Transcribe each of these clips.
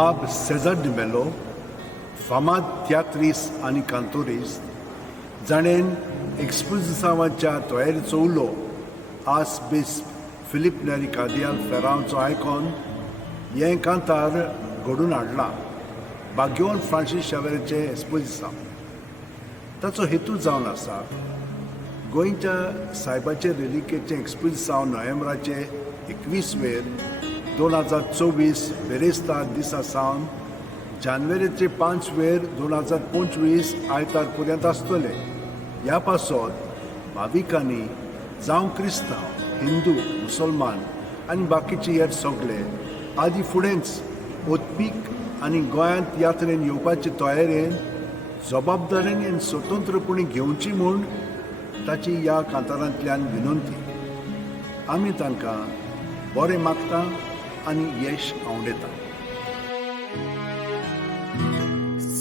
बाब Caesar D मेलो, फामाद तियात्रिस्ट आनी कांतोरिस्ट, जाणेन एक्सपोजिसांवाच्या तयारेचो उलो आस बिस्प फिलिप नेरी कार्दियाल फेरांवचो आयकून हें कांतार घडून हाडलां बाग्योन फ्रांसीस शावेराचें एक्सपोजिसांव. ताचो हेतू जावन आसा गोंयच्या सायबाचे रेलिकेचें एक्सपोजिसांव नोव्हेंबराचे 21 2024 बेरेस्तार दिसा सावन जानेवारीचे 5 2025 आयतार पर्यंत आसतले. ह्या पासत भाविकांनी जावं क्रिस्तांव, हिंदू, मुसलमान आनी बाकीचे हेर सगळे आदी फुडेंच ओतपीक आनी गोंयांत यात्रेन येवपाचे तयारेन जबाबदारेन आनी स्वतंत्रपणी घेवची म्हूण ताची ह्या कांतारांतल्यान विनंती. आमी तांकां बरें मागता आनी यश आवडेता.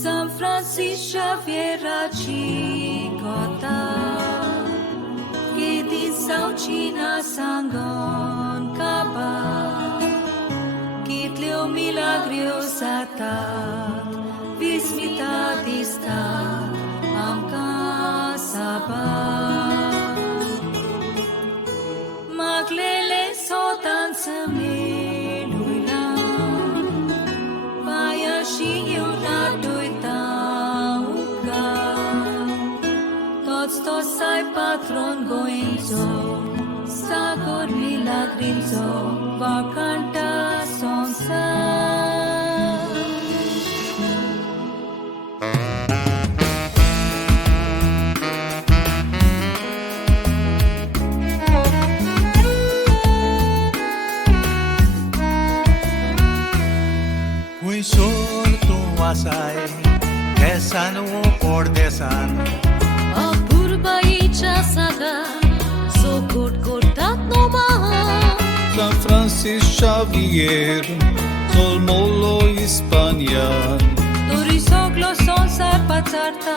San Francis Xavieraci kota Kiedy saucina sangon kaba Kitleo milagrios atat Vismita distat amka sabat Maglele sotan semeluila Paya și eu n-aduitauca Toți ai patron goinzo Stagor milagrinzo Va canta sonsa Asai, desan o por desan. Apurbaicea saga, so cortat noma. San Francis Xavier, sol molo Hispanian. Dorisoglo son sarpazzarta,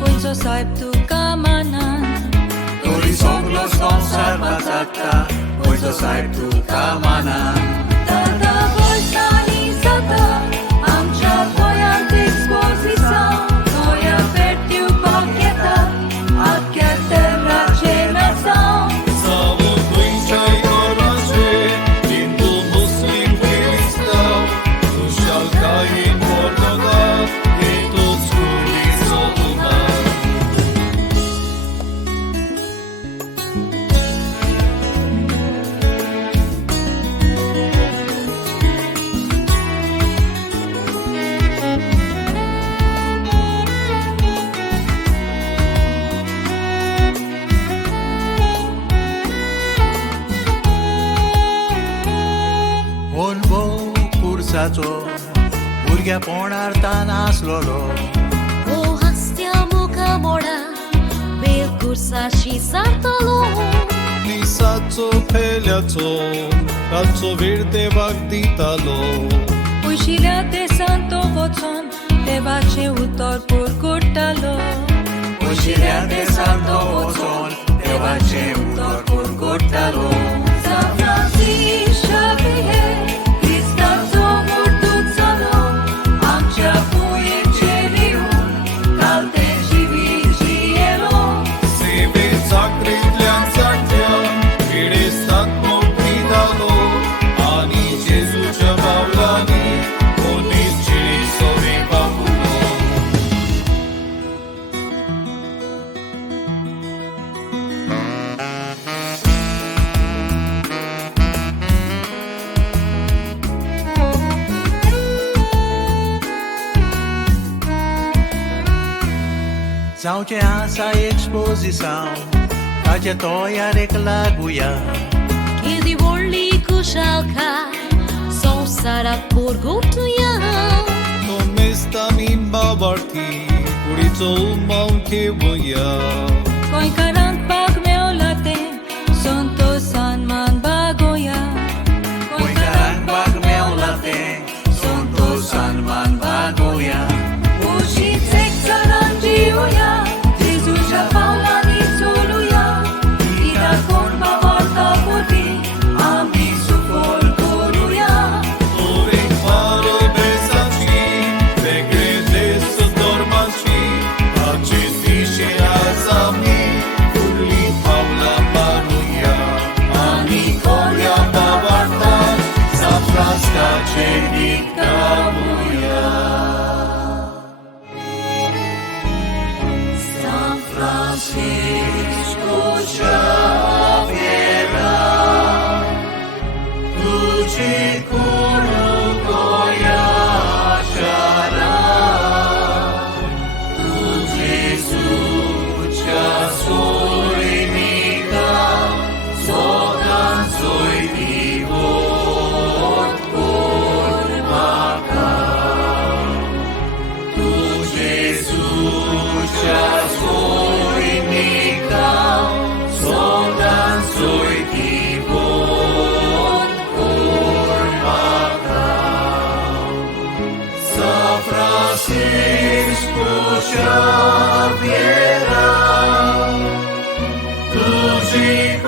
coinzo saip tu kamanan. Dorisoglo son sarpazzarta, coinzo saip tu kamanan. Tata bolsa nisata, amcia voiant expozição, noi apertiu paqueta, até terra geração. Samo Goința i orașe, Hindu, muslim, cristau, Social ca in ortodox, ei toți curii s-o lunar. भुरग्या पोणार तान आसलोलो O hastia muca mora, bel cursași sartalo. Lisaco, peleaco, Raco verde vagditalo. Ușilea de santo vocon, te bace utor pur curtalo. Ușirea de santo ozon, te face utor curgurtalo. San Francis Xavier, Cristazo mortuțalo, am cea puie celiun, calte živi žielo. Sebe zacritlean zactean, Vire stat mortidalo, Ani Jesu cevaulani, Onis ciri sovi babulo. Sauce asa expozição, Tace toia reclaguia. Kiedy volli kušalka, son sara purgutuja. Domesta min babarti, Kurico umaun kevoja. Coi carant pag meu late, son to san man bagoja. Uitaran bag meu late, sunt tu san man bagoia. Uși țec țarangiuia, Jesu și Paula ni soluia. Ida corba morta purti, am visu folcoruia. Ove faro besat Francisco Xaviera, tuzi